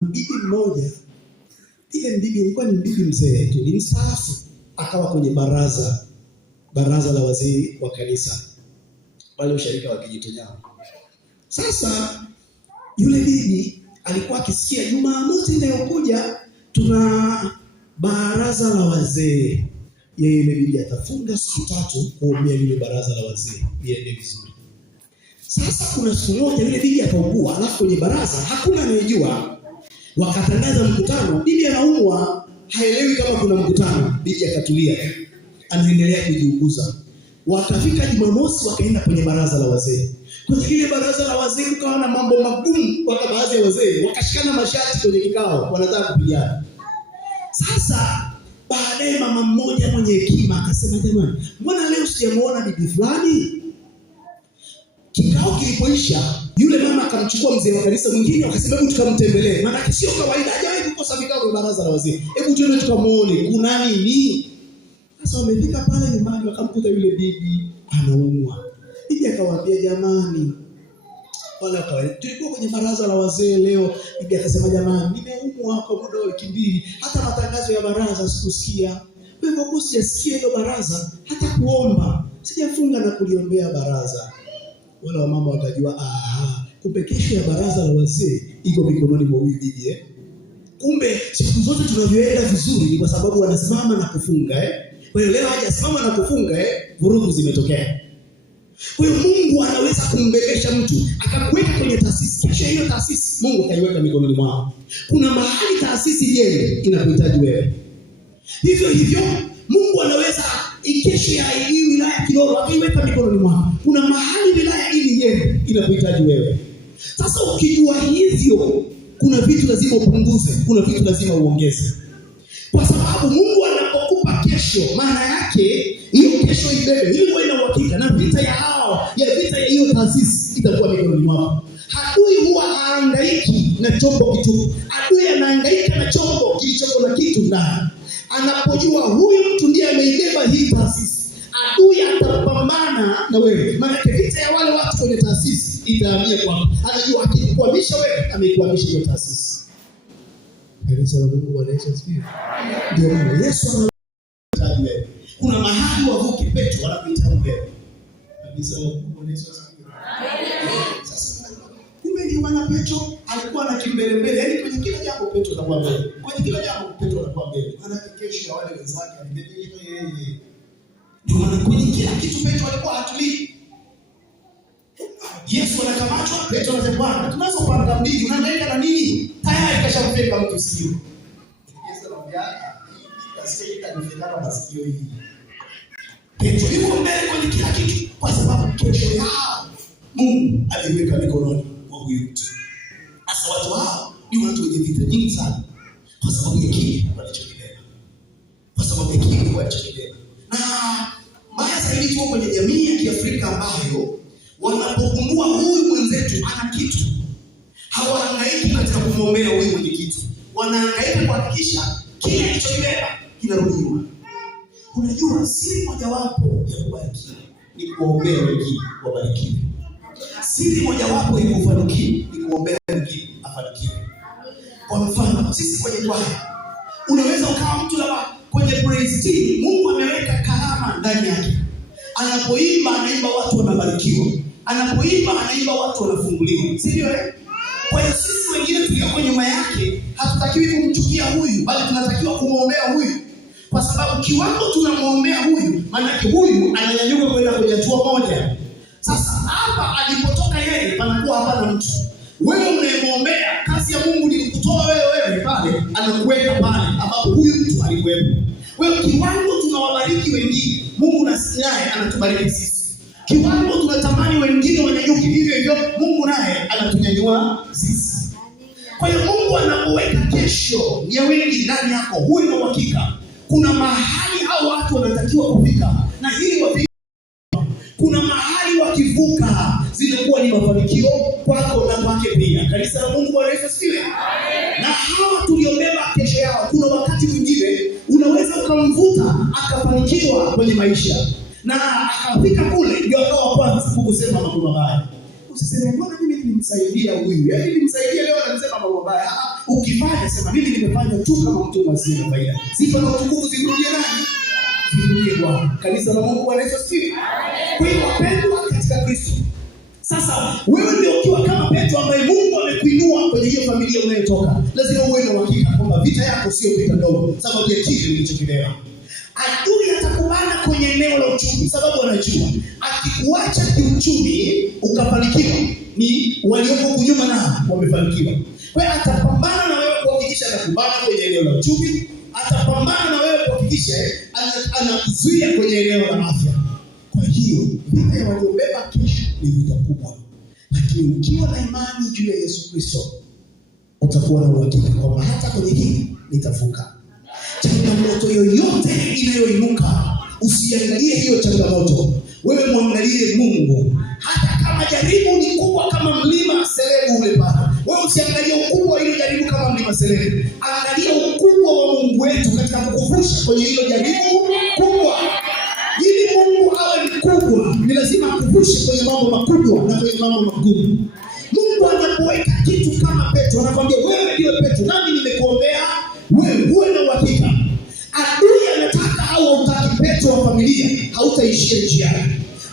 Bibi mmoja, ile bibi ilikuwa ni bibi mzee tu, ni mstaafu, akawa kwenye baraza la wazee wa kanisa wale usharika wa Kijitonyama. Sasa yule bibi alikuwa akisikia Jumamosi inayokuja tuna baraza la wazee. Yeye yule bibi atafunga siku 3 kuombea ile baraza la wazee iende vizuri. Sasa kuna siku moja yule bibi akaugua, alafu kwenye baraza hakuna anayejua. Wakatangaza mkutano, bibi anaumwa, haelewi kama kuna mkutano. Bibi akatulia, anaendelea kujiuguza. Wakafika Jumamosi, wakaenda kwenye baraza la wazee. Kwenye ile baraza la wazee kukawa na mambo magumu, kwa baadhi ya wazee wakashikana mashati kwenye kikao, wanataka kupigana. Sasa baadaye mama mmoja mwenye hekima akasema, jamani, mbona leo sijamuona bibi fulani? Kikao kilipoisha, yule mama akamchukua mzee wa kanisa mwingine, akasema hebu tukamtembelee, maana sio kawaida, hajawahi kukosa vikao vya baraza la wazee. Hebu tuende tukamuone kuna nini. Sasa wamefika pale nyumbani, wakamkuta yule bibi anaumwa. Bibi akawaambia, jamani, wala kawaida, tulikuwa kwenye baraza la wazee leo. Bibi akasema, jamani, nimeumwa kwa muda wa wiki 2, hata matangazo ya baraza sikusikia. Kwa hivyo sijasikia hilo baraza, hata kuomba sijafunga na kuliombea baraza. Wala wamama wakajua, kumbe kesho ya baraza la wazee iko mikononi mwa huyu bibi. Kumbe siku zote tunavyoenda vizuri ni kwa sababu wanasimama na kufunga. Kwa hiyo leo hajasimama na kufunga, vurugu zimetokea. Kwa hiyo Mungu anaweza kumbebesha mtu akakuweka kwenye taasisi. Kesho hiyo taasisi Mungu kaiweka mikononi mwao. Kuna mahali taasisi yeye inakuhitaji wewe. Hivyo Mungu anaweza ikesho ya hii wilaya Kilolo akaiweka mikononi mwako. Kuna mahali wilaya hii yeye inakuhitaji wewe. Sasa ukijua hivyo, kuna vitu lazima upunguze, kuna vitu lazima uongeze. Kwa sababu Mungu anapokupa kesho, maana yake hiyo kesho ibebe, ili uwe na uhakika na vita ya hiyo taasisi itakuwa mikononi mwako. Adui huwa haangaiki na chombo kitupu. Adui anahangaika na chombo kilichoko na kitu ndani. Anapojua huyu mtu ndiye ameibeba hii taasisi, adui atapambana na wewe. Maana vita ya wale watu kwenye taasisi itahamia kwako. Anajua akikukwamisha wewe, ameikwamisha hiyo taasisi. Kanisa la Mungu wanaichasikia. Ndio maana Yesu anahitaji wewe. Kuna mahali wavuke Petro wanakuhitaji wewe. Kanisa la Mungu wanaichasikia. Sasa ndio maana Petro alikuwa na kimbelembele, yaani kwenye kila jambo Petro anakuwa mbele. Kwenye kila jambo Petro anakuwa mbele. Maana kesho ya wale wenzake alibebeshwa yeye. Ndio maana kwenye kila kitu Petro alikuwa hatulii. Yesu anakamatwa, Petro anasema, Bwana, tunazo panga mbili, unahangaika na nini? Tayari kashampeka mtu sikio. Yesu anamwambia, "Tasika nifikana masikio hii." Petro yuko mbele kwenye kila kitu kwa sababu kesho yao Mungu aliweka mikononi mwa huyu mtu. Sasa watu hao ni watu wenye vita nyingi sana kwa sababu ya kile walichokibeba. Kwa sababu ya kile walichokibeba. Na mbaya zaidi tuko kwenye jamii ya Kiafrika ambayo wanapogundua huyu mwenzetu ana kitu, hawahangaiki katika kumwombea huyu mwenye kitu. Wanahangaika kuhakikisha kile alichokibeba kinarudi nyuma. Unajua siri mojawapo ya kubarikiwa ni kuombea wengine wabarikiwe. Siri mojawapo ya kufanikiwa ni kuombea wengine afanikiwe. Kwa mfano, sisi kwenye kwaya, unaweza ukawa mtu labda kwenye praise team, Mungu ameweka karama ndani yake. Anapoimba anaimba watu wanabarikiwa. Anapoimba anaimba watu wanafunguliwa. Si ndio? Kwa hiyo sisi wengine tulioko nyuma yake hatutakiwi kumchukia huyu, bali tunatakiwa kumwombea huyu. Kwa sababu kiwango tunamwombea huyu, maana yake huyu ananyanyuka kwenda kwenye hatua moja. Sasa hapa alipotoka yeye panakuwa hapana mtu. Wewe unayemwombea, kazi ya Mungu ni kukutoa wewe pale, anakuweka pale ambapo huyu mtu alikuwepo. Wewe kiwango tunawabariki wengine, Mungu naye anatubariki sisi. Kiwango tunatamani wengine wanyanyuke hivyo, Mungu naye anatunyanyua sisi. Kwa hiyo Mungu anapoweka kesho ya wengi ndani yako, huwe na uhakika kuna mahali hao watu wanatakiwa kufika, na hili wafika. Kuna mahali wakivuka zinakuwa ni mafanikio kwako na kwake pia. Kanisa la Mungu wanaifikiria. Na hawa tuliobeba kesho yao, kuna wakati mwingine unaweza ukamvuta akafanikiwa kwenye maisha na akafika kule ndio akawa kwanza kusema mambo mabaya. Usiseme mbona mimi nilimsaidia huyu. Yaani nilimsaidia leo anasema mambo mabaya. Ukifanya sema mimi nimefanya tu kama mtu asiye na faida. Sifa na utukufu zirudie nani? Zirudie Bwana. Kanisa la Mungu Bwana Yesu asifiwe. Kwa hiyo wapendwa katika Kristo. Sasa wewe ndio ukiwa kama Petro ambaye Mungu amekuinua kwenye hiyo familia unayotoka. Lazima uwe na uhakika kwamba vita yako sio vita ndogo, sababu ya kile ulichokibeba. Adui atakubana kwenye eneo la uchumi, sababu anajua akikuacha kiuchumi ukafanikiwa, ni walioko kunyuma na wamefanikiwa. Kwa hiyo atapambana na wewe kuhakikisha anakubana kwenye eneo la uchumi, atapambana na wewe kuhakikisha anakuzuia kwenye eneo la afya. Kwa hiyo vita ya waliobeba kesho ni vita kubwa, lakini ukiwa na imani juu ya Yesu Kristo utakuwa na uhakika kwamba hata kwenye hili nitavuka. Changamoto yoyote inayoinuka, usiangalie hiyo changamoto, wewe muangalie Mungu. Hata kama jaribu ni kubwa kama mlima Selebu ule pale, wewe usiangalie ukubwa ile jaribu kama mlima Selebu, angalia ukubwa wa Mungu wetu katika kukuvusha kwenye hilo jaribu kubwa. Ili Mungu awe mkubwa, ni lazima akuvushe kwenye mambo makubwa na kwenye mambo magumu. Mungu anapoweka kitu kama Petro, anakuambia wewe ndiye Petro, nami nimekuombea wewe, uwe na uhakika. Adui anataka au utaki Petro wa familia, hautaishia njiani.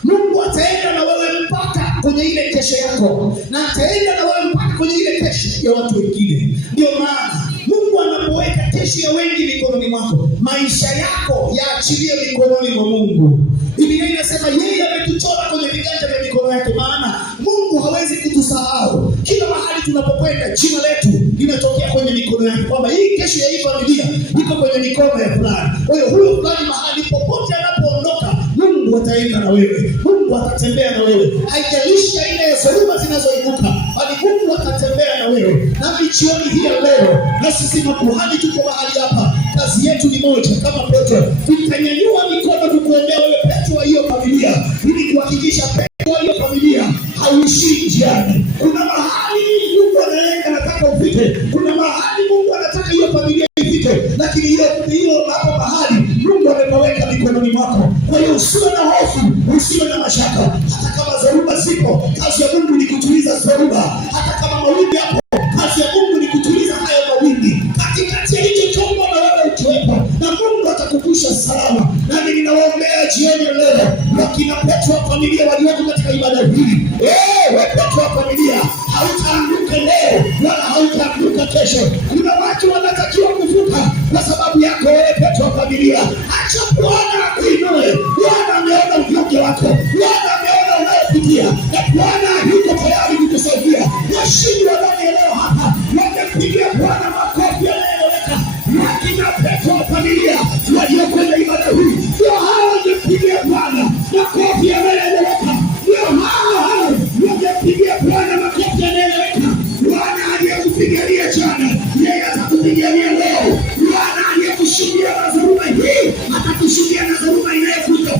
Mungu ataenda na wewe mpaka kwenye ile kesho yako, na ataenda na wewe mpaka kwenye ile kesho ya watu wengine. Ndio maana Mungu anapoweka kesho ya wengi mikononi mwako, maisha yako yaachilie mikononi mwa Mungu. Biblia inasema yeye ametuchora kwenye viganja vya mikono yake, maana Mungu hawezi kutusahau. Kila mahali tunapokwenda jina letu linatokea kwenye mikono yake, kwamba hii kesho ya hii familia iko kwenye mikono ya fulani. Kwa hiyo huyo fulani mahali popote anapoondoka, Mungu ataenda na wewe, Mungu atatembea na wewe. Haijalishi aina ya dhoruba zinazoinuka, bali Mungu atatembea na wewe. Na jioni hii leo, na sisi makuhani tuko mahali hapa, kazi yetu ni moja kama Petro. Tutanyanyua mikono tukuombea wewe Petro wa hiyo familia, ili kuhakikisha Petro wa hiyo familia hauishii njiani. Kuna mahali Mungu anataka ufike, kuna mahali Mungu anataka hiyo familia ifike, lakini hiyo hapo mahali Mungu amepaweka mikononi mwako. Kwa hiyo usiwe na hofu, usiwe na mashaka. Hata kama dhoruba zipo, kazi ya Mungu ni kutuliza dhoruba. Hata kama mawimbi hapo, kazi ya Mungu ni kutuliza hayo mawimbi. Katikati ya hicho chombo na wewe ukiwepo, na Mungu atakuvusha salama. Nami ninawaombea jioni leo wakina Petro wa familia walioko katika ibada hii. Wewe Petro wa familia, hautaanguka leo wala hautaanguka kesho. Kuna watu wanatakiwa kuvuka kwa sababu yako wewe Petro wa familia. Acha Bwana akuinue. Bwana ameona unyonge wako, Bwana ameona unayopitia, na Bwana yuko tayari kukusaidia. Washindi wa ndani leo hapa wamepigia Bwana makofi yanayoeleweka. Wakina Petro wa familia waliokwenda ibada hii, ndio hao wamepigia Bwana makofi yanayoeleweka. Ndio hao wamepigia Bwana makofi yanayoeleweka. Bwana aliyekupigania jana, yeye atakupigania leo. Bwana aliyekushindia na dhoruba hii, atakushindia na dhoruba inayokuja.